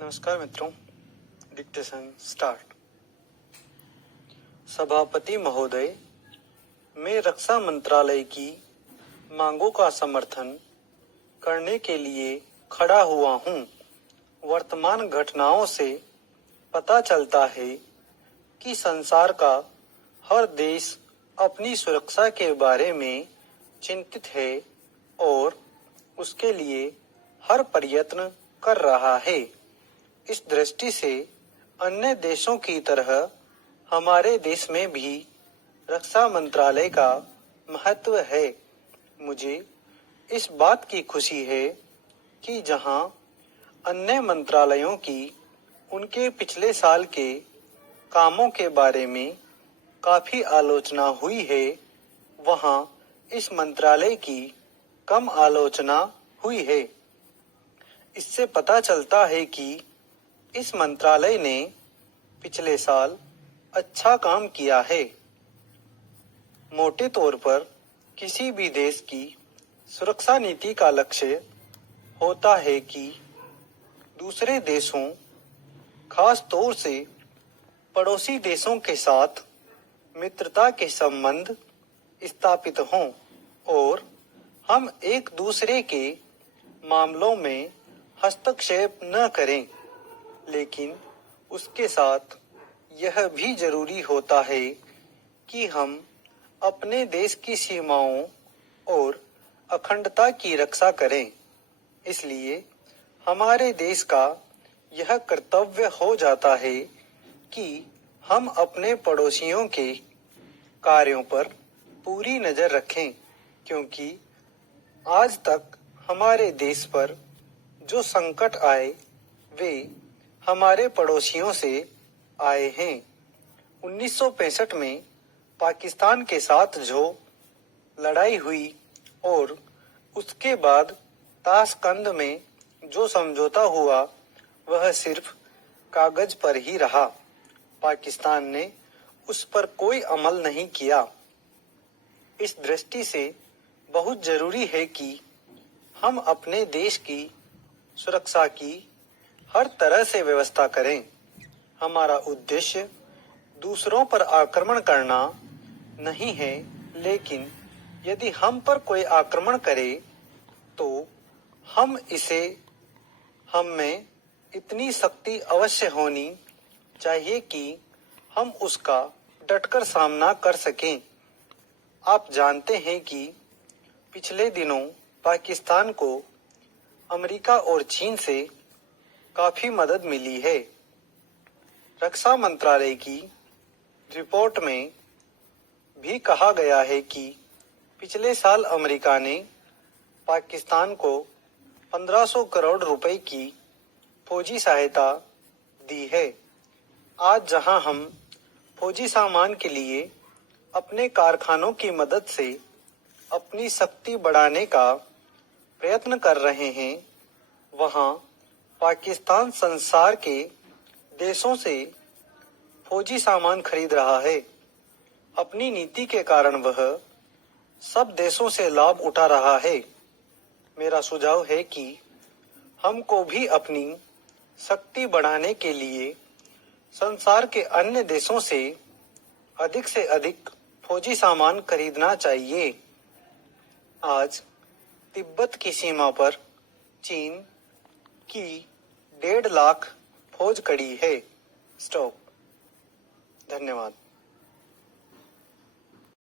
नमस्कार मित्रों, dictation start. सभापति महोदय, मैं रक्षा मंत्रालय की मांगों का समर्थन करने के लिए खड़ा हुआ हूं। वर्तमान घटनाओं से पता चलता है कि संसार का हर देश अपनी सुरक्षा के बारे में चिंतित है और उसके लिए हर प्रयत्न कर रहा है। इस दृष्टि से अन्य देशों की तरह हमारे देश में भी रक्षा मंत्रालय का महत्व है। मुझे इस बात की खुशी है कि जहां अन्य मंत्रालयों की उनके पिछले साल के कामों के बारे में काफी आलोचना हुई है, वहां इस मंत्रालय की कम आलोचना हुई है। इससे पता चलता है कि इस मंत्रालय ने पिछले साल अच्छा काम किया है। मोटे तौर पर किसी भी देश की सुरक्षा नीति का लक्ष्य होता है कि दूसरे देशों, खास तौर से पड़ोसी देशों के साथ मित्रता के संबंध स्थापित हों और हम एक दूसरे के मामलों में हस्तक्षेप न करें। लेकिन उसके साथ यह भी जरूरी होता है कि हम अपने देश की सीमाओं और अखंडता की रक्षा करें। इसलिए हमारे देश का यह कर्तव्य हो जाता है कि हम अपने पड़ोसियों के कार्यों पर पूरी नजर रखें, क्योंकि आज तक हमारे देश पर जो संकट आए वे हमारे पड़ोसियों से आए हैं। 1965 में पाकिस्तान के साथ जो लड़ाई हुई और उसके बाद ताशकंद में जो समझौता हुआ वह सिर्फ कागज पर ही रहा। पाकिस्तान ने उस पर कोई अमल नहीं किया। इस दृष्टि से बहुत जरूरी है कि हम अपने देश की सुरक्षा की हर तरह से व्यवस्था करें। हमारा उद्देश्य दूसरों पर आक्रमण करना नहीं है, लेकिन यदि हम पर कोई आक्रमण करे तो हम में इतनी शक्ति अवश्य होनी चाहिए कि हम उसका डटकर सामना कर सकें। आप जानते हैं कि पिछले दिनों पाकिस्तान को अमेरिका और चीन से काफी मदद मिली है। रक्षा मंत्रालय की रिपोर्ट में भी कहा गया है कि पिछले साल अमेरिका ने पाकिस्तान को 1500 करोड़ रुपए की फौजी सहायता दी है। आज जहां हम फौजी सामान के लिए अपने कारखानों की मदद से अपनी शक्ति बढ़ाने का प्रयत्न कर रहे हैं, वहां पाकिस्तान संसार के देशों से फौजी सामान खरीद रहा है। अपनी नीति के कारण वह सब देशों से लाभ उठा रहा है। मेरा सुझाव है कि हमको भी अपनी शक्ति बढ़ाने के लिए संसार के अन्य देशों से अधिक फौजी सामान खरीदना चाहिए। आज तिब्बत की सीमा पर चीन की 1.5 लाख फौज खड़ी है। स्टॉप। धन्यवाद।